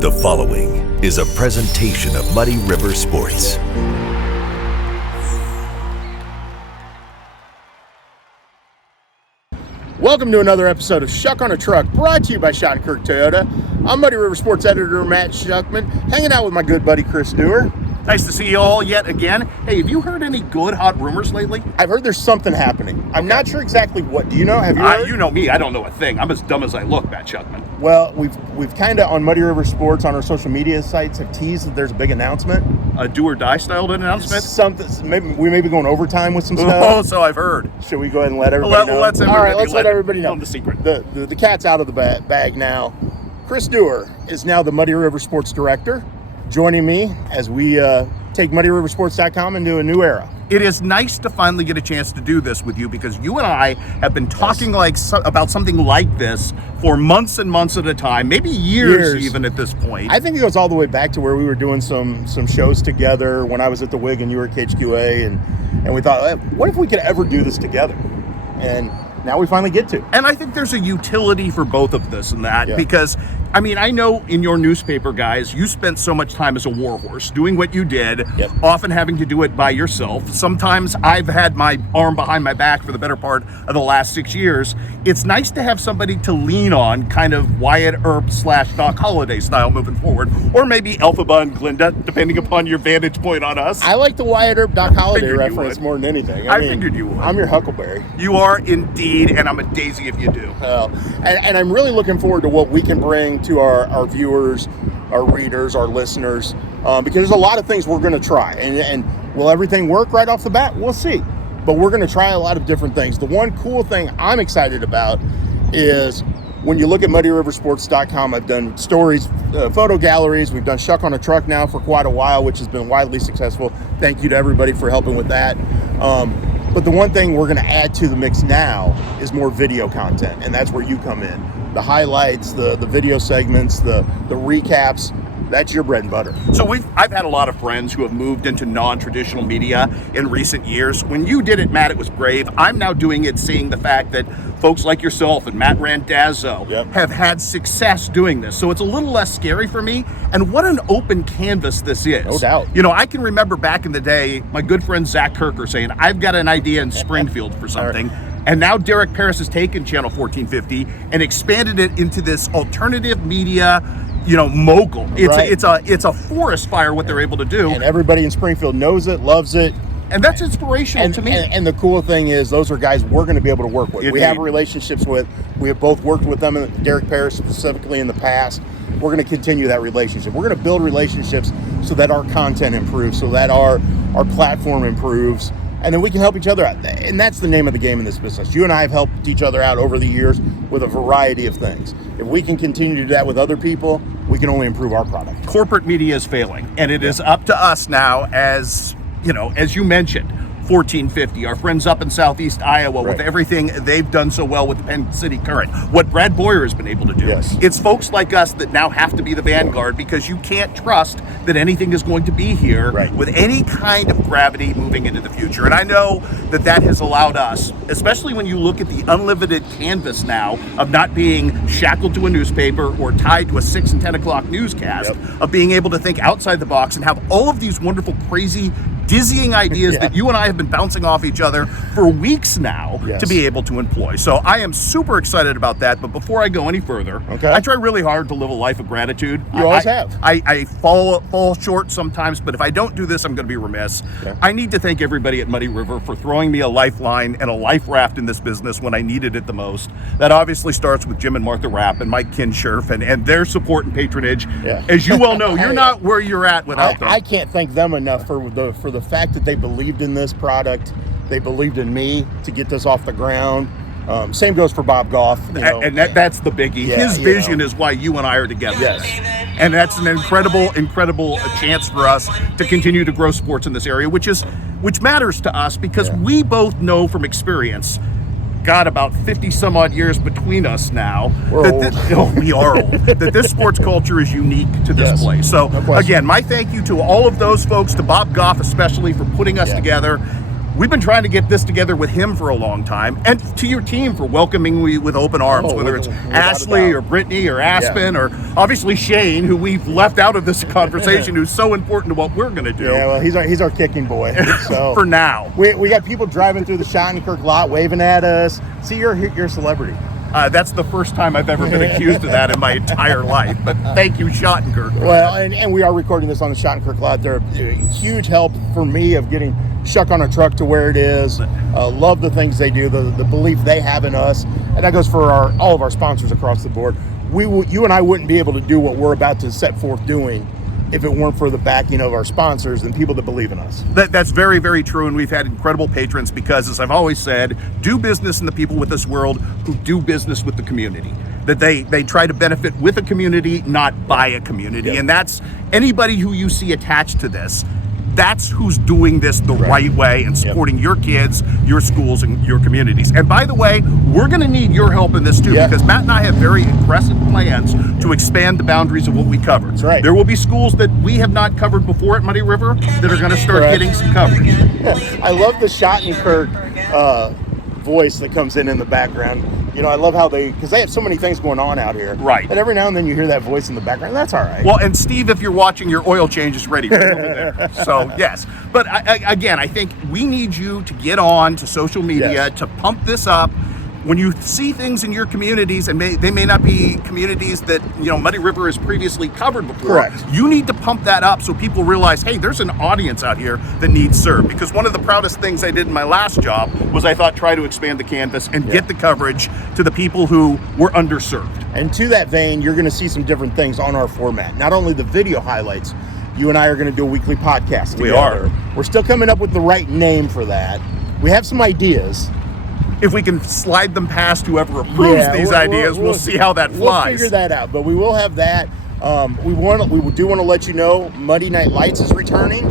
The following is a presentation of Muddy River Sports. Welcome to another episode of Schuck on a Truck, brought to you by Shottenkirk Toyota. I'm Muddy River Sports Editor Matt Schuckman, hanging out with my good buddy Chris Duerr. Nice to see you all yet again. Hey, have you heard any good hot rumors lately? I've heard there's something happening. I'm not sure exactly what. Do you know? Have you heard? You know me. I don't know a thing. I'm as dumb as I look, Matt Schuckman. Well, we've kind of on Muddy River Sports on our social media sites have teased that there's a big announcement. A do or die styled announcement? Something. Maybe we may be going overtime with some stuff. Oh, so I've heard. Should we go ahead and let everybody know? Let's let everybody know the secret. The cat's out of the bag now. Chris Duerr is now the Muddy River Sports Director, joining me as we take MuddyRiverSports.com into a new era. It is nice to finally get a chance to do this with you because you and I have been talking about something like this for months and months at a time, maybe years even at this point. I think it goes all the way back to where we were doing some shows together when I was at the WIG and you were at KHQA, and we thought, what if we could ever do this together? And now we finally get to. And I think there's a utility for both of this and that because, I mean, I know in your newspaper, guys, you spent so much time as a warhorse doing what you did, often having to do it by yourself. Sometimes I've had my arm behind my back for the better part of the last 6 years. It's nice to have somebody to lean on, kind of Wyatt Earp / Doc Holliday style moving forward, or maybe Elphaba and Glinda, depending upon your vantage point on us. I like the Wyatt Earp Doc Holliday reference more than anything. I figured you would. I'm your Huckleberry. You are indeed, and I'm a daisy if you do. And I'm really looking forward to what we can bring to our viewers, our readers, our listeners, because there's a lot of things we're going to try. And will everything work right off the bat? We'll see. But we're going to try a lot of different things. The one cool thing I'm excited about is when you look at MuddyRiverSports.com, I've done stories, photo galleries. We've done Schuck on a Truck now for quite a while, which has been widely successful. Thank you to everybody for helping with that. But the one thing we're going to add to the mix now is more video content, and that's where you come in. The highlights, the video segments, the recaps, that's your bread and butter. So I've had a lot of friends who have moved into non-traditional media in recent years. When you did it, Matt, it was brave. I'm now doing it seeing the fact that folks like yourself and Matt Randazzo have had success doing this. So it's a little less scary for me. And what an open canvas this is. No doubt. You know, I can remember back in the day, my good friend Zach Kirker saying, I've got an idea in Springfield for something. And now Derek Paris has taken Channel 1450 and expanded it into this alternative media, mogul. It's a forest fire what they're able to do. And everybody in Springfield knows it, loves it. And that's inspirational to me. And the cool thing is those are guys we're going to be able to work with. Indeed. We have relationships with. We have both worked with them, Derek Paris specifically in the past. We're going to continue that relationship. We're going to build relationships so that our content improves, so that our platform improves. And then we can help each other out. And that's the name of the game in this business. You and I have helped each other out over the years with a variety of things. If we can continue to do that with other people, we can only improve our product. Corporate media is failing, and it is up to us now as you mentioned, 1450, our friends up in Southeast Iowa with everything they've done so well with the Penn City Current, what Brad Boyer has been able to do. Yes. It's folks like us that now have to be the vanguard because you can't trust that anything is going to be here with any kind of gravity moving into the future. And I know that has allowed us, especially when you look at the unlimited canvas now of not being shackled to a newspaper or tied to a 6 and 10 o'clock newscast, of being able to think outside the box and have all of these wonderful, crazy, dizzying ideas that you and I have been bouncing off each other for weeks now to be able to employ. So I am super excited about that. But before I go any further, I try really hard to live a life of gratitude. You always have. I fall short sometimes, but if I don't do this, I'm going to be remiss. I need to thank everybody at Muddy River for throwing me a lifeline and a life raft in this business when I needed it the most. That obviously starts with Jim and Martha Rapp and Mike Kinscherf and their support and patronage. As you well know, you're not where you're at without them. I can't thank them enough for the fact that they believed in this product. They believed in me to get this off the ground. Same goes for Bob Goff. And that's the biggie. His vision is why you and I are together. And that's an incredible chance for us to continue to grow sports in this area, which matters to us because we both know from experience, got about 50 some odd years between us now. We're old. We are old. That this sports culture is unique to this place. So again, my thank you to all of those folks, to Bob Goff especially, for putting us together. we've been trying to get this together with him for a long time, and to your team for welcoming me with open arms, whether it's Ashley or Brittany or Aspen or obviously Shane, who we've left out of this conversation, who's so important to what we're going to do. Yeah, well, he's our kicking boy. So for now. We got people driving through the Shottenkirk lot waving at us. See, you're a celebrity. That's the first time I've ever been accused of that in my entire life. But thank you, Shottenkirk. Well, and we are recording this on the Shottenkirk lot. They're a huge help for me of getting Schuck on a truck to where it is. Love the things they do, the belief they have in us, and that goes for all of our sponsors across the board. You and I wouldn't be able to do what we're about to set forth doing if it weren't for the backing of our sponsors and people that believe in us. That's very, very true, and we've had incredible patrons because, as I've always said, do business in the people with this world who do business with the community. That they try to benefit with a community, not by a community. Yep. And that's anybody who you see attached to this. That's who's doing this the right way and supporting your kids, your schools, and your communities. And by the way, we're going to need your help in this too, because Matt and I have very aggressive plans to expand the boundaries of what we cover. That's right. There will be schools that we have not covered before at Muddy River that are going to start getting some coverage. I love the Shottenkirk voice that comes in the background. You know, I love how because they have so many things going on out here. Right. But every now and then you hear that voice in the background. That's all right. Well, and Steve, if you're watching, your oil change is ready right over there. So, yes. But again, I think we need you to get on to social media to pump this up. When you see things in your communities, and they may not be communities that, Muddy River has previously covered before. Correct. You need to pump that up so people realize, hey, there's an audience out here that needs served. Because one of the proudest things I did in my last job was try to expand the canvas and get the coverage to the people who were underserved. And to that vein, you're going to see some different things on our format. Not only the video highlights, you and I are going to do a weekly podcast together. We are. We're still coming up with the right name for that. We have some ideas. If we can slide them past whoever approves these ideas, we'll see how that flies. We'll figure that out, but we will have that. We do want to let you know Monday Night Lights is returning.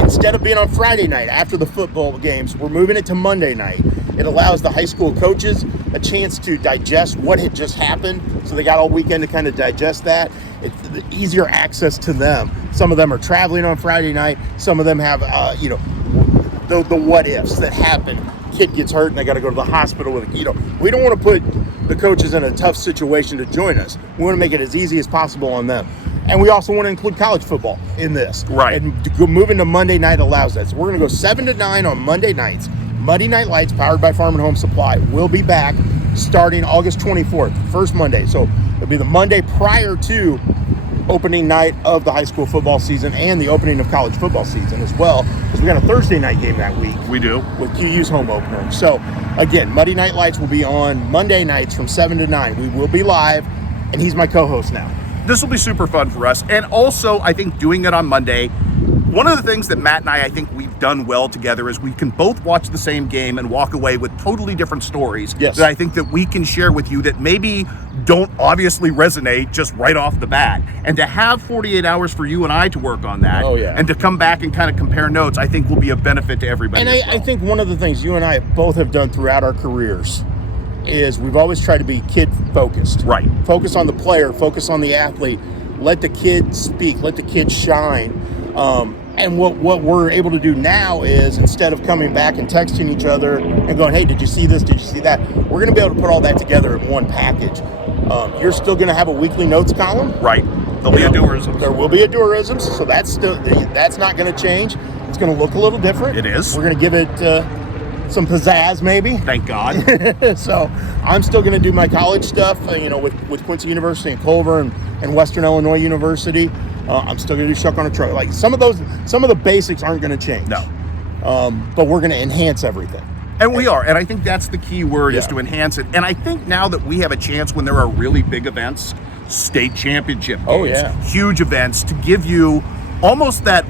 Instead of being on Friday night after the football games, we're moving it to Monday night. It allows the high school coaches a chance to digest what had just happened, so they got all weekend to kind of digest that. It's easier access to them. Some of them are traveling on Friday night. Some of them have, the what ifs that happen. Kid gets hurt and they got to go to the hospital with we don't want to put the coaches in a tough situation to join us. We want to make it as easy as possible on them, and we also want to include college football in this, and moving to Monday night allows that. So we're going to go 7 to 9 on Monday nights. Monday Night Lights, powered by Farm and Home Supply, will be back starting August 24th, first Monday. So it'll be the Monday prior to opening night of the high school football season and the opening of college football season as well, because we got a Thursday night game that week. We do. With QU's home opener. So again, Muddy Night Lights will be on Monday nights from 7 to 9. We will be live, and he's my co-host now. This will be super fun for us. And also, I think doing it on Monday, one of the things that Matt and I think we've done well together is we can both watch the same game and walk away with totally different stories that I think that we can share with you that maybe don't obviously resonate just right off the bat. And to have 48 hours for you and I to work on that and to come back and kind of compare notes, I think will be a benefit to everybody. And I think one of the things you and I both have done throughout our careers is we've always tried to be kid focused. Right. Focus on the player, focus on the athlete, let the kid speak, let the kid shine. And what we're able to do now is, instead of coming back and texting each other and going, hey, did you see this? Did you see that? We're going to be able to put all that together in one package. You're still going to have a weekly notes column. Right. There'll be a Duerrisms. There will be a Duerrisms, so that's not going to change. It's going to look a little different. It is. We're going to give it some pizzazz, maybe. Thank God. So I'm still going to do my college stuff, with Quincy University and Culver and Western Illinois University. I'm still going to do Schuck on a truck. Like some of the basics aren't going to change. No. But we're going to enhance everything. And we are. And I think that's the key word is to enhance it. And I think now that we have a chance when there are really big events, state championship games, huge events, to give you almost that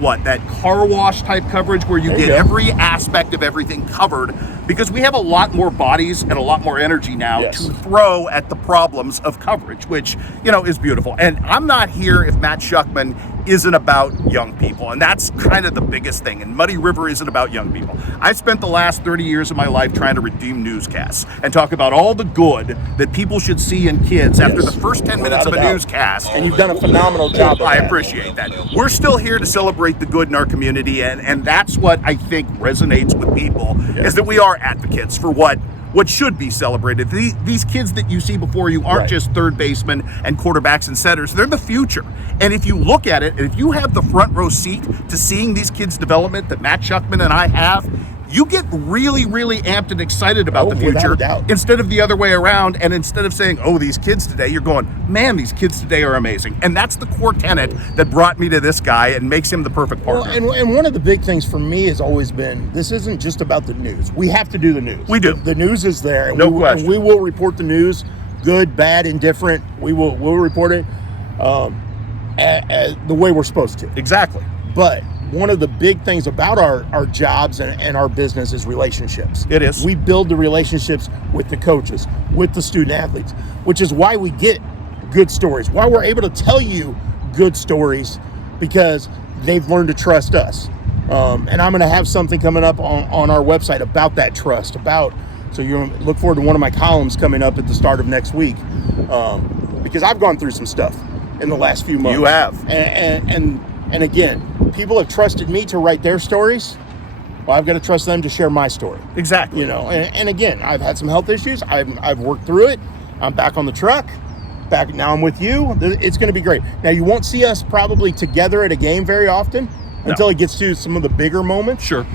car wash type coverage where you get every aspect of everything covered, because we have a lot more bodies and a lot more energy now to throw at the problems of coverage, which, is beautiful. And I'm not here if Matt Schuckman isn't about young people, and that's kind of the biggest thing. And Muddy River isn't about young people. I spent the last 30 years of my life trying to redeem newscasts and talk about all the good that people should see in kids after the first 10 minutes of a newscast. And you've done a phenomenal job of I that. appreciate that. We're still here to celebrate the good in our community, and that's what I think resonates with people, is that we are advocates for what should be celebrated. These kids that you see before you aren't just third basemen and quarterbacks and setters. They're the future. And if you look at it, and if you have the front row seat to seeing these kids' development that Matt Schuckman and I have, you get really, really amped and excited about the future instead of the other way around. And instead of saying, oh, these kids today, you're going, man, these kids today are amazing. And that's the core tenet that brought me to this guy and makes him the perfect partner. Well, and one of the big things for me has always been, this isn't just about the news. We have to do the news. We do. The news is there. And No question. We will report the news, good, bad, indifferent. We'll report it the way we're supposed to. Exactly. But one of the big things about our jobs and our business is relationships. It is. We build the relationships with the coaches, with the student athletes, which is why we get good stories, why we're able to tell you good stories, because they've learned to trust us. And I'm going to have something coming up on our website about that trust, so you look forward to one of my columns coming up at the start of next week, because I've gone through some stuff in the last few months. You have. And again, people have trusted me to write their stories. Well, I've got to trust them to share my story. Exactly. You know, and again, I've had some health issues. I've worked through it. I'm back on the truck. Now I'm with you. It's going to be great. Now, you won't see us probably together at a game very often until it gets to some of the bigger moments. Sure.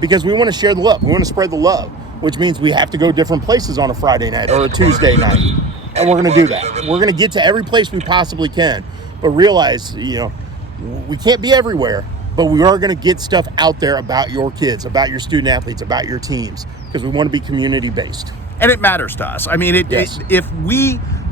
Because we want to share the love. We want to spread the love, which means we have to go different places on a Friday night or a Tuesday night. And we're going to do that. We're going to get to every place we possibly can. But realize, we can't be everywhere, but we are going to get stuff out there about your kids, about your student athletes, about your teams, because we want to be community based. And it matters to us. I mean,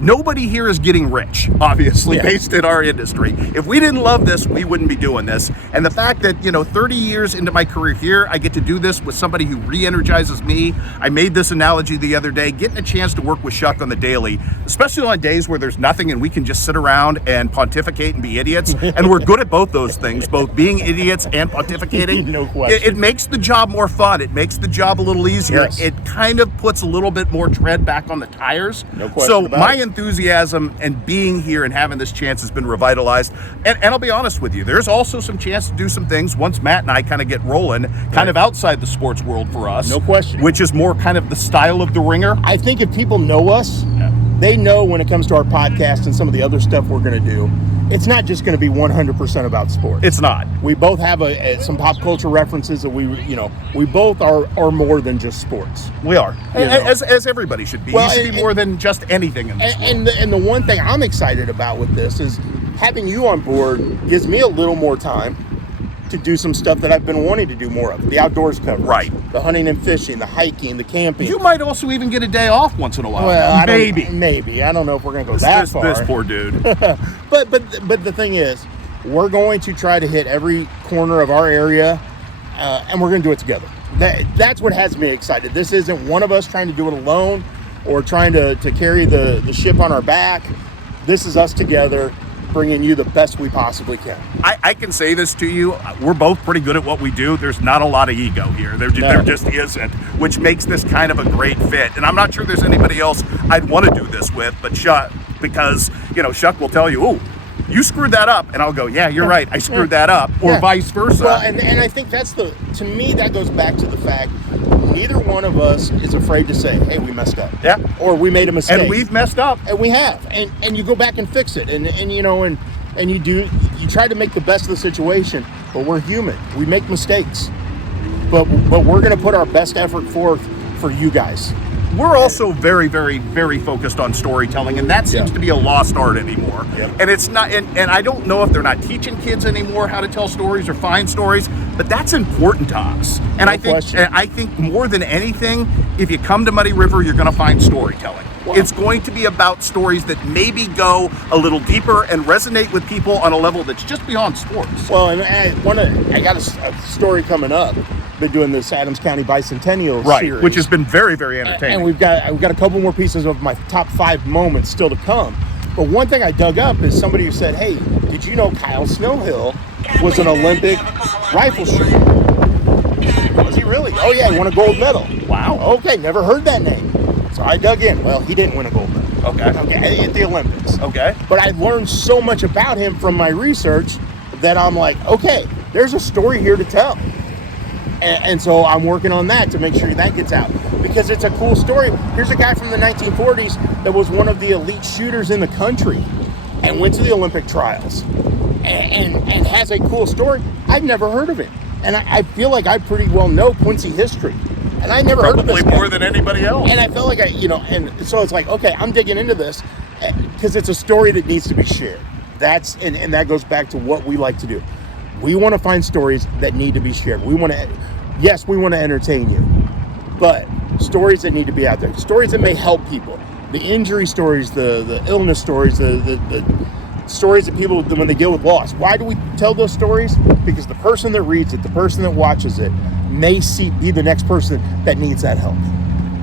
nobody here is getting rich, obviously, based in our industry. If we didn't love this, we wouldn't be doing this. And the fact that, 30 years into my career here, I get to do this with somebody who re-energizes me. I made this analogy the other day, getting a chance to work with Schuck on the daily, especially on days where there's nothing and we can just sit around and pontificate and be idiots. And we're good at both those things, both being idiots and pontificating. No question. It makes the job more fun. It makes the job a little easier. Yes. It kind of puts a little bit more tread back on the tires. No question So about my it. enthusiasm and being here and having this chance has been revitalized. And I'll be honest with you, there's also some chance to do some things once Matt and I kind of get rolling, kind of outside the sports world for us. No question. Which is more kind of the style of the Ringer. I think if people know us, they know when it comes to our podcast and some of the other stuff we're going to do, it's not just going to be 100% about sports. It's not. We both have some pop culture references that we both are more than just sports. We are. As everybody should be. Well, you should be more than just anything in this world. And the one thing I'm excited about with this is having you on board gives me a little more time to do some stuff that I've been wanting to do more of. The outdoors coverage. Right. The hunting and fishing, the hiking, the camping. You might also even get a day off once in a while. Well, Maybe. I don't know if we're going to go that far. This poor dude. But the thing is, we're going to try to hit every corner of our area, and we're going to do it together. That's what has me excited. This isn't one of us trying to do it alone or trying to carry the ship on our back. This is us together, bringing you the best we possibly can. I can say this to you. We're both pretty good at what we do. There's not a lot of ego here. There just isn't, which makes this kind of a great fit. And I'm not sure there's anybody else I'd want to do this with, but Schuck, because, Schuck will tell you, oh, you screwed that up. And I'll go, yeah, you're right. I screwed that up, or vice versa. Well, and I think to me, that goes back to the fact neither one of us is afraid to say, hey, we messed up. Yeah. Or we made a mistake. And we've messed up. And we have. And you go back and fix it. And you try to make the best of the situation, but we're human. We make mistakes. But we're going to put our best effort forth for you guys. We're also very, very, very focused on storytelling, and that seems to be a lost art anymore. Yep. And it's not, and I don't know if they're not teaching kids anymore how to tell stories or find stories, but that's important to us. And I think more than anything, if you come to Muddy River, you're going to find storytelling. Wow. It's going to be about stories that maybe go a little deeper and resonate with people on a level that's just beyond sports. Well, and I got a story coming up. Been doing this Adams County Bicentennial series, which has been very, very entertaining. And we've got a couple more pieces of my top 5 moments still to come. But one thing I dug up is somebody who said, hey, did you know Kyle Snowhill was an Olympic rifle shooter? Was he really? Oh, yeah, he won a gold medal. Wow. Okay, never heard that name. So I dug in. Well, he didn't win a gold medal. Okay, at the Olympics. Okay. But I learned so much about him from my research that I'm like, okay, there's a story here to tell. And so I'm working on that to make sure that gets out because it's a cool story. Here's a guy from the 1940s that was one of the elite shooters in the country and went to the Olympic trials and has a cool story. I've never heard of it. And I feel like I pretty well know Quincy history. And I never heard of this Probably more than anybody else. And I felt like and so it's like, okay, I'm digging into this because it's a story that needs to be shared. And that goes back to what we like to do. We want to find stories that need to be shared. We want to entertain you, but stories that need to be out there. Stories that may help people. The injury stories, the illness stories, the stories that people, when they deal with loss. Why do we tell those stories? Because the person that reads it, the person that watches it, may be the next person that needs that help.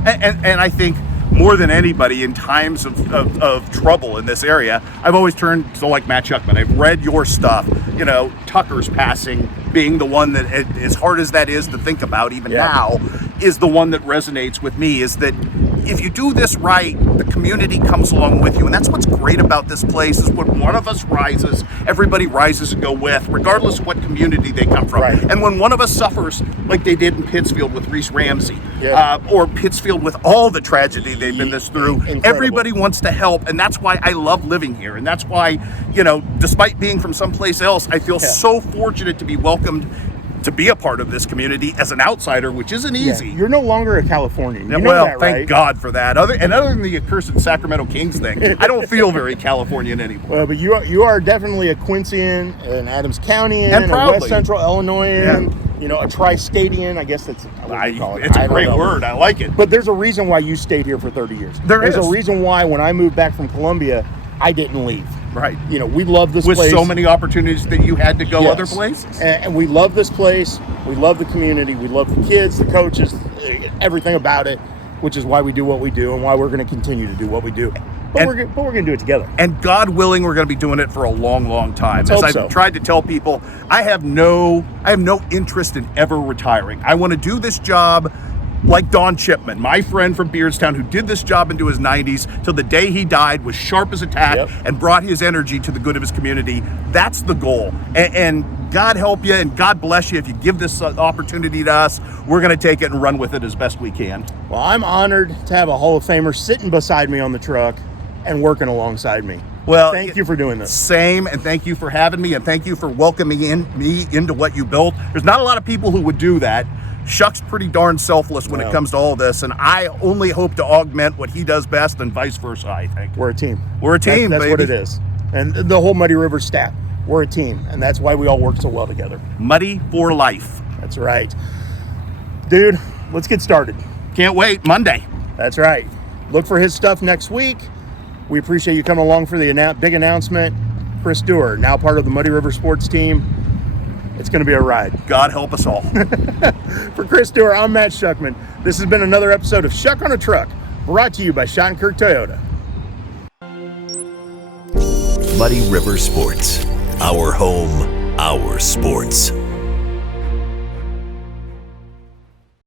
And I think more than anybody in times of trouble in this area, I've always turned to like Matt Schuckman. I've read your stuff. Tucker's passing being the one that, as hard as that is to think about even now, is the one that resonates with me, is that if you do this right, the community comes along with you. And that's what's great about this place is when one of us rises, everybody rises and go with, regardless of what community they come from. Right. And when one of us suffers, like they did in Pittsfield with Reese Ramsey, Yeah. or Pittsfield with all the tragedy they've been through, Incredible. everybody wants to help. And that's why I love living here. And that's why, despite being from someplace else, I feel so fortunate to be welcomed to be a part of this community as an outsider, which isn't easy. You're no longer a Californian. You know Well, that, thank right? God for that. Other than the accursed Sacramento Kings thing, I don't feel very Californian anymore. Well, but you are definitely a Quincyan, an Adams Countyan, And a proudly. West Central Illinoisan, a Tri-Statian. I guess that's what we call it. It's I a don't great know. word. I like it. But there's a reason why you stayed here for 30 years. There's a reason why when I moved back from Columbia, I didn't leave. Right. We love this With place. so many opportunities that you had to go Yes. other places. And we love this place. We love the community. We love the kids, the coaches, everything about it, which is why we do what we do and why we're going to continue to do what we do. But we're going to do it together. And God willing, we're going to be doing it for a long, long time. Let's As hope I've so. tried to tell people, I have no interest in ever retiring. I want to do this job like Don Chipman, my friend from Beardstown, who did this job into his 90s till the day he died, was sharp as a tack, and brought his energy to the good of his community. That's the goal. And God help you and God bless you if you give this opportunity to us. We're going to take it and run with it as best we can. Well, I'm honored to have a Hall of Famer sitting beside me on the truck and working alongside me. Well, thank you for doing this. Same, and thank you for having me, and thank you for welcoming me into what you built. There's not a lot of people who would do that. Schuck's pretty darn selfless when it comes to all this, and I only hope to augment what he does best and vice versa, I think. We're a team. We're a team, That's baby. what it is. And the whole Muddy River staff, we're a team, and that's why we all work so well together. Muddy for life. That's right. Dude, let's get started. Can't wait. Monday. That's right. Look for his stuff next week. We appreciate you coming along for the big announcement. Chris Duerr, now part of the Muddy River sports team. It's going to be a ride. God help us all. For Chris Duerr, I'm Matt Schuckman. This has been another episode of Schuck on a Truck, brought to you by Shottenkirk Toyota. Muddy River Sports. Our home, our sports.